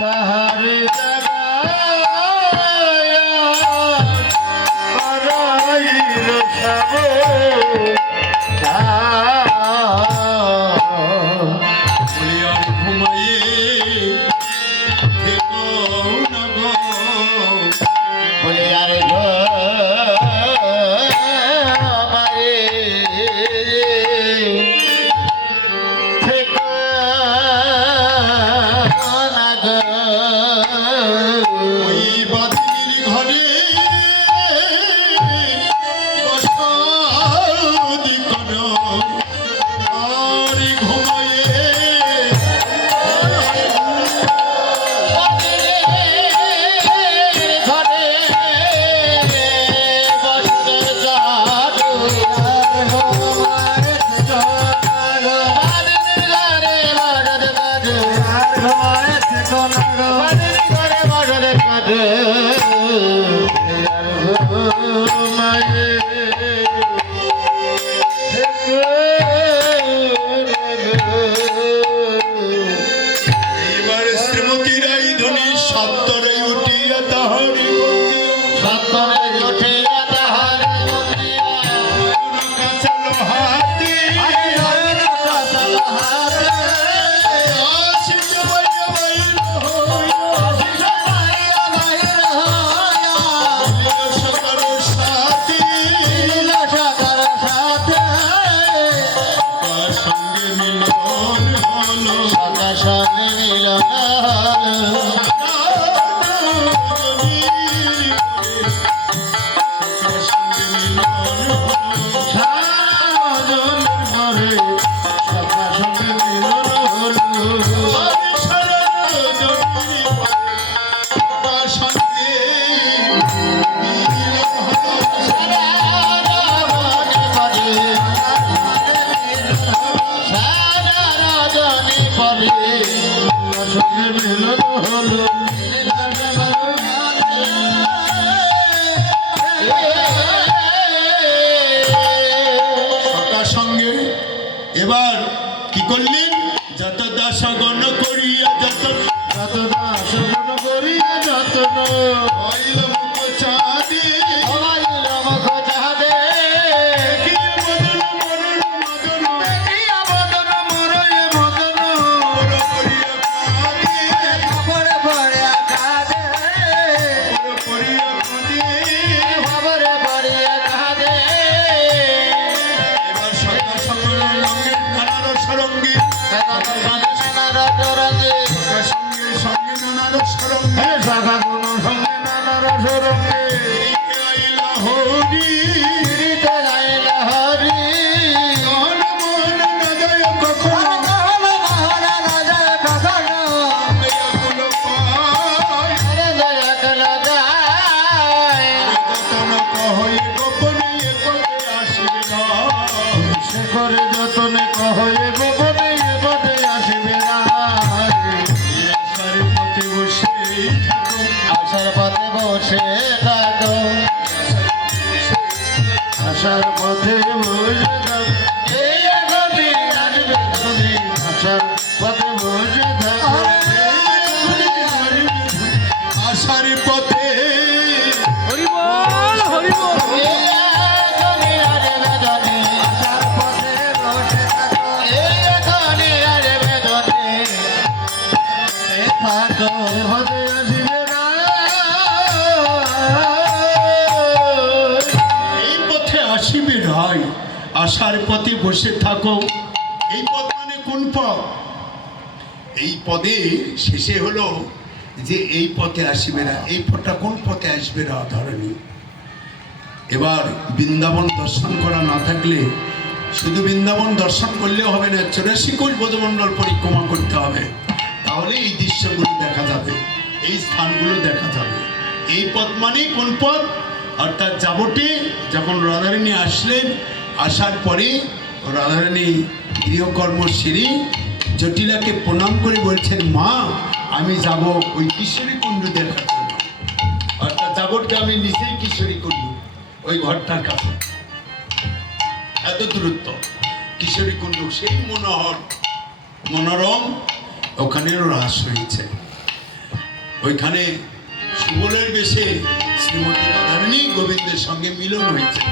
তাহারে জাগাই রসাবো এবার কি করলেন? যত দাস গণ করিয়া যত দাস গণ করিয়া যতন হইল মুখ চাঁদে হইল মুখ চাঁদে মদন মরণ মদন মদন মরয়ে মদন মোর করিয়া কাঁদে খবরে ভরিয়া কাঁদে মোর করিয়া কাঁদে খবরে ভরিয়া কাঁদে এবার সকাল সকাল রঙের নানার সরঙ্গী সঙ্গে সঙ্গে নানার সরঙ্গী শাখা কোন সঙ্গে নানার সরঙ্গে আইলা হরি হরি মন মন না যায় কখনো এগুলো পায় যতন কহই গোপনে এ পথে আসবে না শেখরে যতনে কহয়ে গোপনে এ পথে আসিবে না আশার পথে বসে থাকো আশার পথে বসে থাকো আশার পথে বসে থাকো এই এখনই আসবে তুমি আশার পথে বসে থাকো আশার পথে হরিবল হরিবল এই এখনই আসবে তুমি আশার পথে বসে থাকো এই এখনই আসবে তুমি থাকো পথে আসিবে না এই পথে আসিবে রায় আশার পথে বসে থাকো। এই পথ মানে কোন পথ? এই পদে শেষে হলো যে এই পথে আসিবে না, এই পথটা কোন পথে আসবে না ধরনী। এবার বৃন্দাবন দর্শন করা না থাকলে শুধু বৃন্দাবন দর্শন করলেও হবে না, 84 কোষ ব্রজমণ্ডল পরিক্রমা করতে হবে, তাহলে এই দৃশ্যগুলো দেখা যাবে, এই স্থানগুলো দেখা যাবে। এই পথ মানে কোন পথ? অর্থাৎ যাবটে যখন রাধারানী আসলেন, আসার পরে রাধারানী গৃহকর্ম সেরে জটিলাকে প্রণাম করে বলছেন, মা আমি যাব ওই কিশোরী কুণ্ড দেখার জন্য। অর্থাৎ যাবটকে আমি নিজেই কিশোরী কুণ্ড, ওই ঘরটার কাছে এত দূরত্ব কিশোরী কুণ্ড, সেই মনোহর মনোরম ওখানেও রাস হয়েছে। ওইখানে সুবলের বেশে শ্রীমতী রাধারানী গোবিন্দের সঙ্গে মিলন হয়েছে।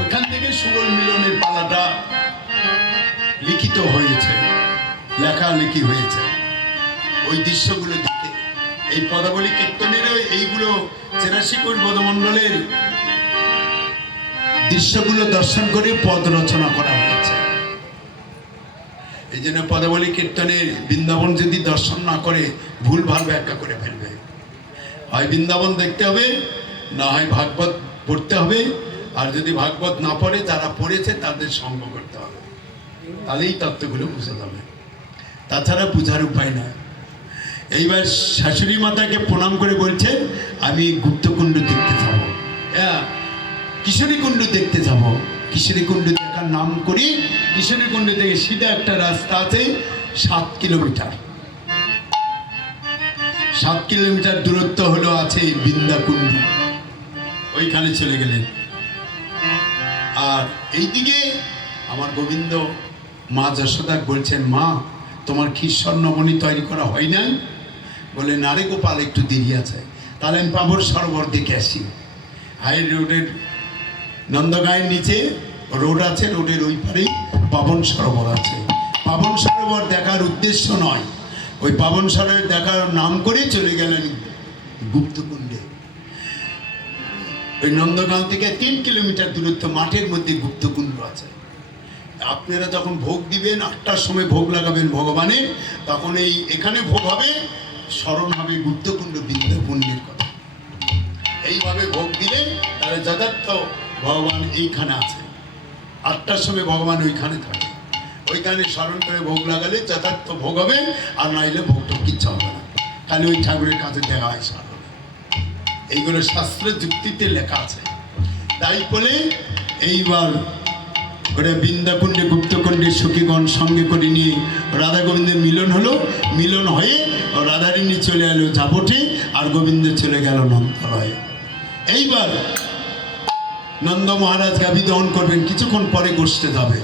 ওইখান থেকে সুবল মিলনের পালাটা লিখিত হয়েছে, লেখালেখি হয়েছে। ওই দৃশ্যগুলো দেখে এই পদাবলী কীর্তনেরও এইগুলো ৮৪ কোষ বদমণ্ডলের দৃশ্যগুলো দর্শন করে পদ রচনা করা হয়েছে। এই জন্য পদাবলী কীর্তনের বৃন্দাবন যদি দর্শন না করে ভুলভাল ব্যাখ্যা করে ফেলবে। হয় বৃন্দাবন দেখতে হবে, না হয় ভাগবত পড়তে হবে। আর যদি ভাগবত না পড়ে, যারা পড়েছে তাদের সঙ্গ করতে হবে, তাহলেই তত্ত্বগুলো বুঝতে হবে। তাছাড়া বুঝার উপায় না। এইবার শাশুড়ি মাতাকে প্রণাম করে বলছেন, আমি গুপ্তকুণ্ড দেখতে যাব। হ্যাঁ, কিশোরী কুণ্ড দেখতে যাব। কিশোরী কুণ্ড দেখার নাম করি। কিশোরী কুণ্ড থেকে সিধা একটা রাস্তা আছে ৭ কিলোমিটার। ৭ কিলোমিটার দূরত্ব হলো আছে বৃন্দাকুণ্ড। ওইখানে চলে গেলেন। আর এইদিকে আমার গোবিন্দ মা যশোদা বলছেন, মা তোমার ক্ষীরসর নবনী তৈরি করা হয় না? বলে, না রে গোপাল, একটু দেরি আছে। তাহলে আমি পাবর সরোবর দেখে আসি। হাই রোডের নন্দগাঁয়ের নিচে রোড আছে, রোডের ওই পারেই পাবন সরোবর আছে। পাবন সরোবর দেখার উদ্দেশ্য নয়, ওই পাবন সরোবর দেখার নাম করে চলে গেলেন গুপ্তকুণ্ডে। ওই নন্দগাঁও থেকে ৩ কিলোমিটার দূরত্ব মাঠের মধ্যে গুপ্তকুণ্ড আছে। আপনারা যখন ভোগ দিবেন, ৮টার সময় ভোগ লাগাবেন ভগবানের, তখন এখানে ভোগ হবে, স্মরণ হবে গুপ্তকুণ্ড বৃন্দাকুণ্ডের কথা। এইভাবে ভোগ দিলে তাহলে যথার্থ ভগবান এইখানে আছে। ৮টার সময় ভগবান ওইখানে থাকে। ওইখানে স্মরণ করে ভোগ লাগালে যথার্থ ভোগ হবে, আর নাইলে ভোগটা কিচ্ছু হবে না। খালি ওই ঠাকুরের কাছে দেখা হয় স্মরণ। এইগুলো শাস্ত্র যুক্তিতে লেখা আছে। তাই বলে এইবার ওরা বৃন্দাকুণ্ডে গুপ্তকুণ্ডে সখীগণ সঙ্গে করে নিয়ে রাধা গোবিন্দের মিলন হলো। মিলন হয়ে রাধারানী চলে এলো ঝাপটে, আর গোবিন্দ চলে গেল নন্দলয়ে। এইবার নন্দ মহারাজ গাভী দহন করবেন, কিছুক্ষণ পরে গোষ্ঠে যাবে।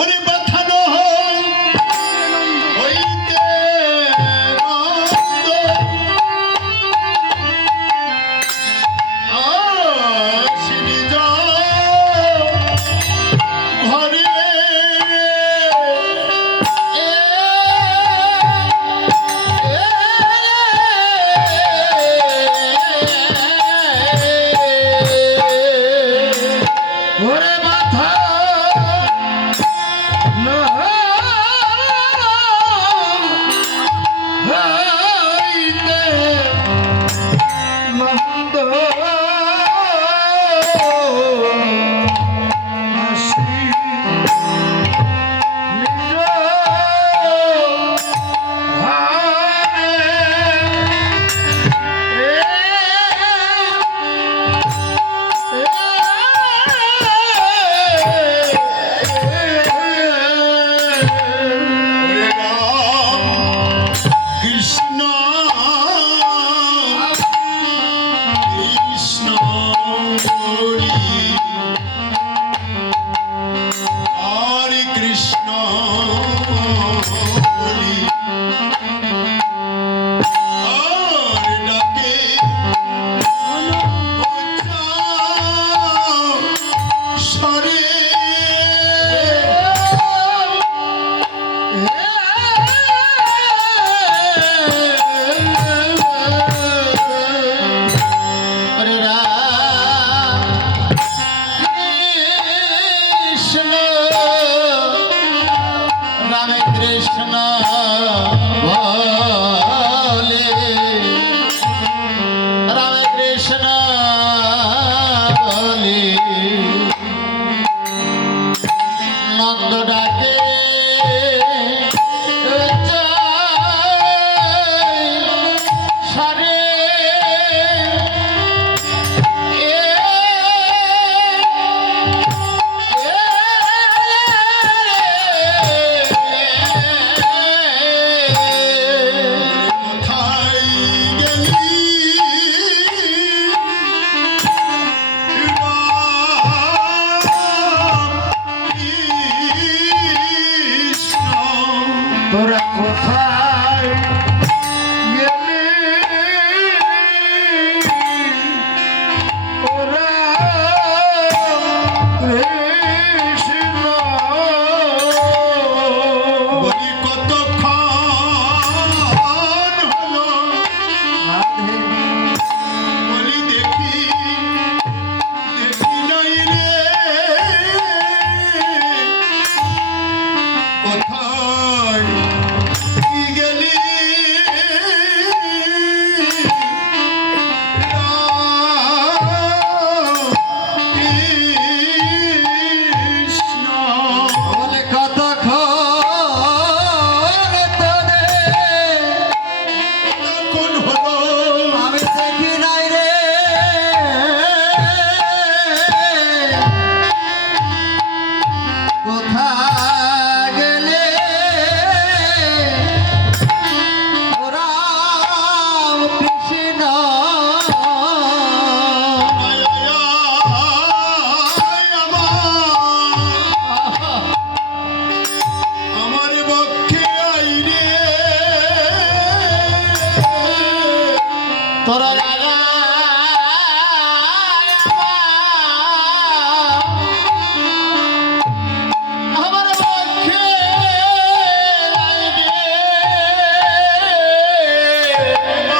ওরে বাথানো হইতে তোরা রাজা আমার পক্ষে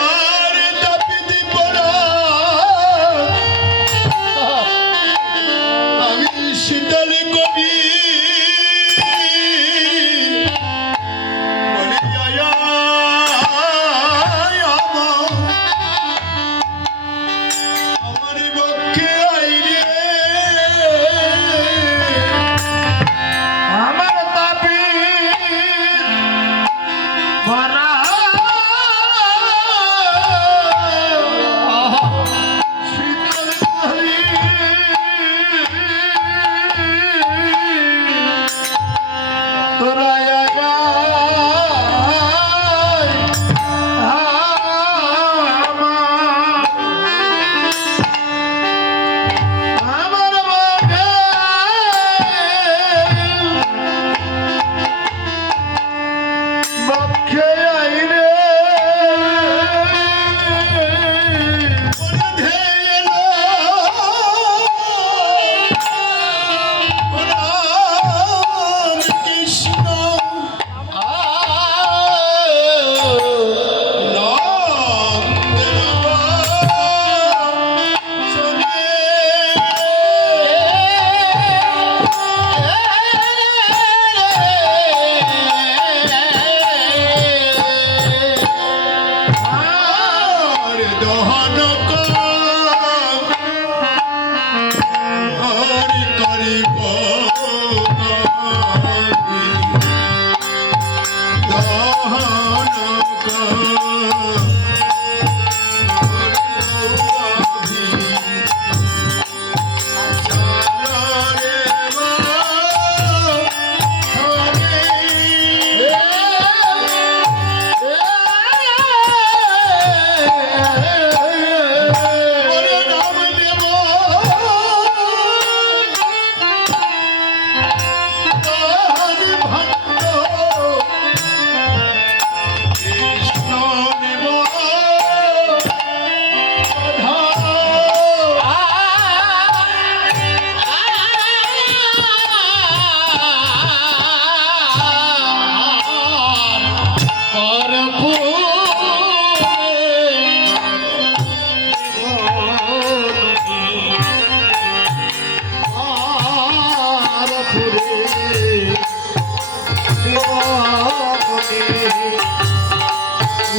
আমার তাপি দীপরা আমি শীতল কবি বলে আয়া আমার পক্ষে আইরে আমার তাপি ভরা শীতল করি তোরা আমার মাঝে পক্ষে আইরে বলে ধেলো রাম কৃষ্ণ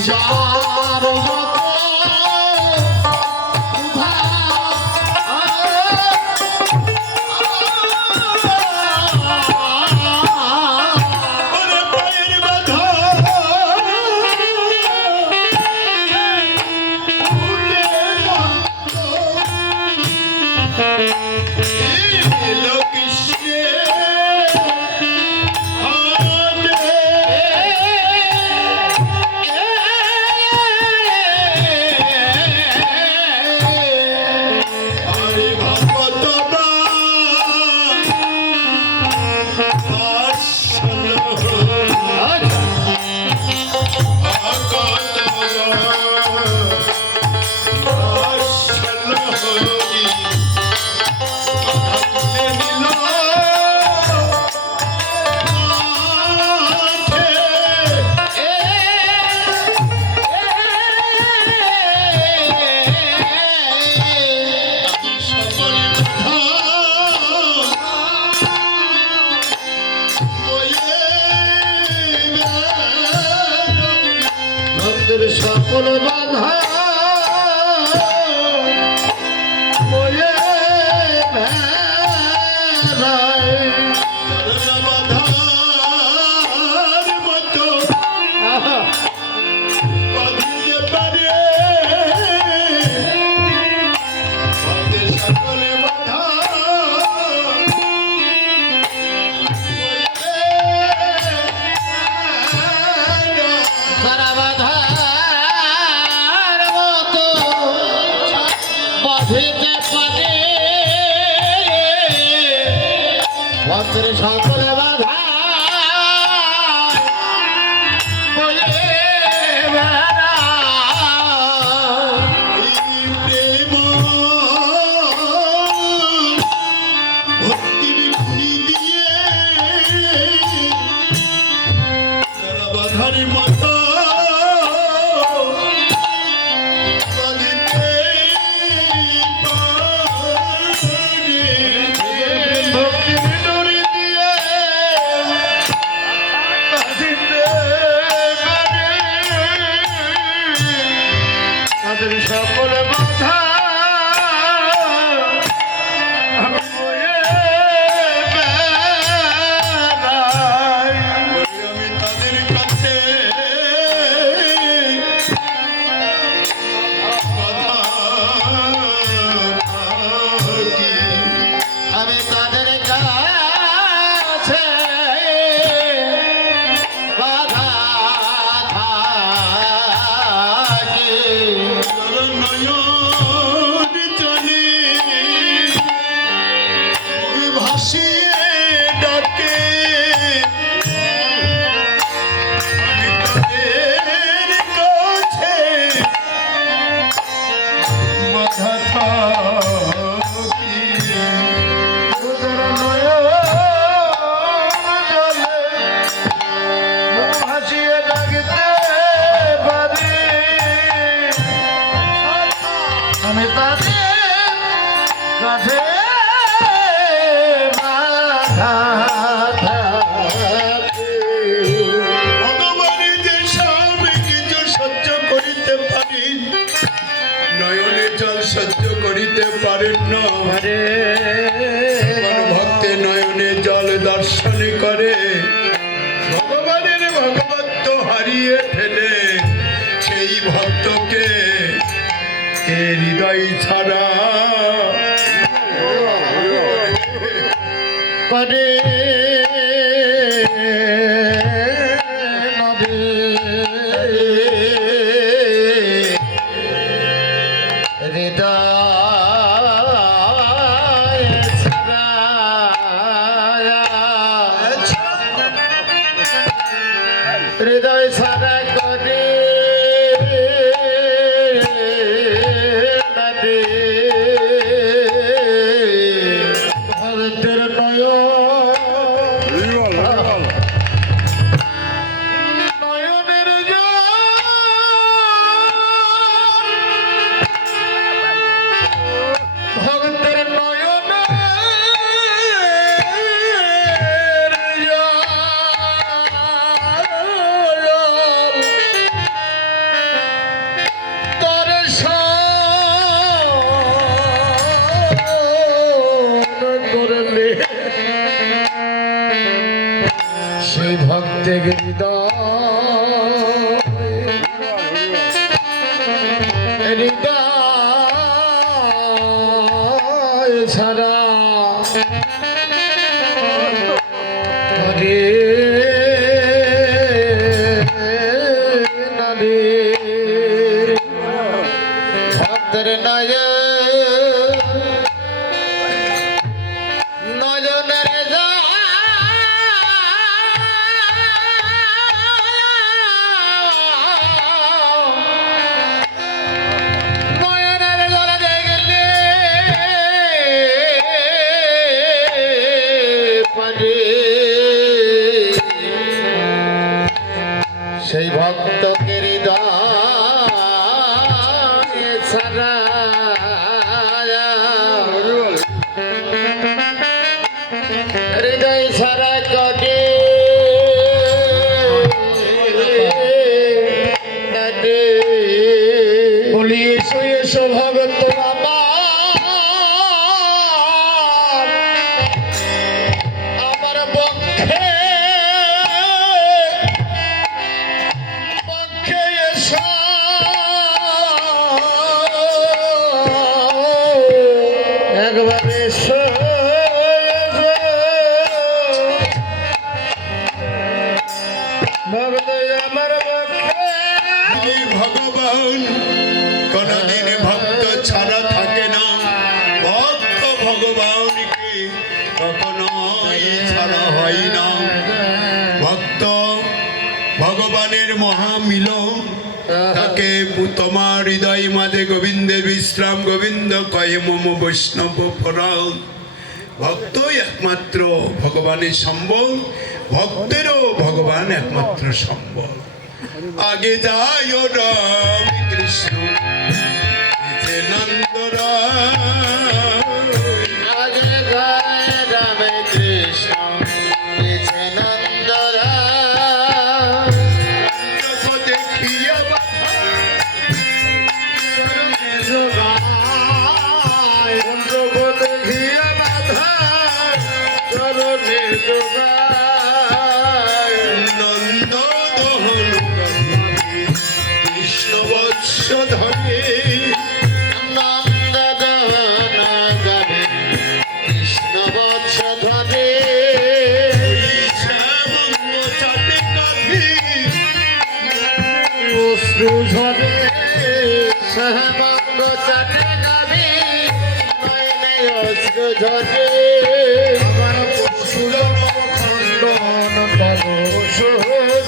যার ওরে পায়ের বাধা এলো আরে ভগত সকল বাধা বয়ে বেড়ায় বাধার মতো বাঁধিতে পারে সকলে বাধা সারা বাধার মতো বাঁধিতে পারে ভক্তের সকল বাধা বয়ে বেড়ায় জগতের সকল বাধা আমি বয়ে বেড়াই। আমি তাদের কাছে বাধা থাকি। আমি তাদের কাছে বাধা থাকি। নয়ন জলে ভাসিয়ে ডাকে আমি তাদের কাছে বাধা থাকি। তোদের নয়ন জলে ভাসিয়ে ডাকতে পারি। আমি তাদের কাছে বাধা থাকি। ভগবানের যে সব কিছু সহ্য করিতে পারি, নয়নে জল সহ্য করিতে পারেন না। কোন ভক্তে নয়নে জল দর্শন করে ভগবানের ভগবত্ব হারিয়ে ফেলে। সেই ভক্তকে কে হৃদয় ছাড়া করে নদী হৃদয় ছাড়া হৃদয় ছাড়া করে নদী ভক্তের নয়নের ভক্তের তোর করলে সেই ভক্তের হৃদয় ছাড়া হরে নারে ভক্তের নয়নের নয়নের জলে দেখলে পারে সেই ভক্তকে হৃদয় ছাড়া হৃদয় ছাড়া কটে বলি এসো এসো ভগত আমার পক্ষে পক্ষে এসো একবার এসো ভগত আমার পক্ষে এই ভগবান কোনদিন ভক্ত ছাড়া থাকে না। ভক্ত ভগবানকে কখনোই ছাড়া হয় না। ভক্ত ভগবানের মহামিলন তাকে তোমার হৃদয় মাঝে গোবিন্দের বিশ্রাম। গোবিন্দ কয়ে মম বৈষ্ণব পরাণ। ভক্তই একমাত্র ভগবানের সম্বল, ভক্তেরও ভগবান একমাত্র সম্বল। আগে যায় রাম কৃষ্ণ নন্দরাম, আগে গায় রামে কৃষ্ণ পিছে নন্দরাম। দেখিয়া সর্ব বৎস ধরে নন্দ গান গাবে কৃষ্ণ বৎস ধরে শ্যামঙ্গ চাটে কাঁধে অশ্রু ঝরে শ্যামঙ্গ চাটে গাবে নয়নে অশ্রু ঝরে আমার পশুজন খণ্ডন করো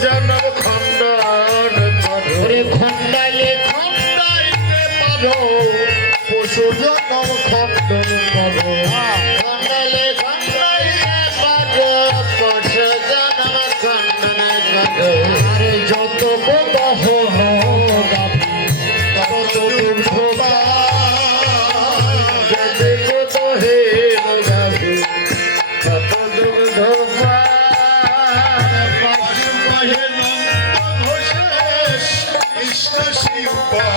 জন খণ্ডন করে খণ্ডাইলে খণ্ডাইতে পারো পশু জনম খণ্ডন করো খণ্ডাইলে খণ্ডাইতে পারো পশু জনম খণ্ডন করো আরে যত বহ গাবি তত দুঃখ যদি কত হে গাবি তত দুঃখ কহে নন্দ ঘোষেশ কৃষ্ণ শিবা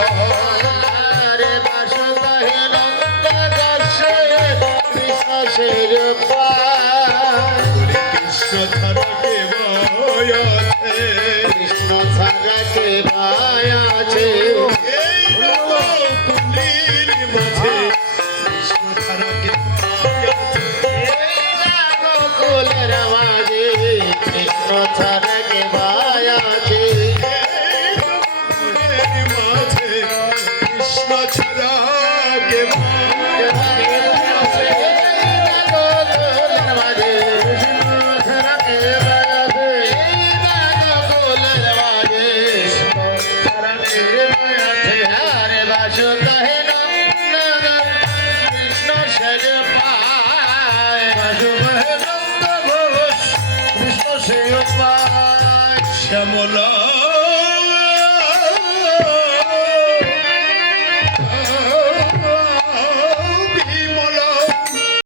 আরে বাসু কহে নন্দ গাছে বিশ্বাসের কৃষ্ণ ছাড়া কে ভয় আছে কৃষ্ণ ছাড়া কে ভাই আছে এই কুলির মাঝে কৃষ্ণ ছাড়া কে ভয় আছে কুলের মাঝে কৃষ্ণ ছাড়া কে ভাই আছে এই কুলির মাঝে কৃষ্ণ ছাড়া কে ভয়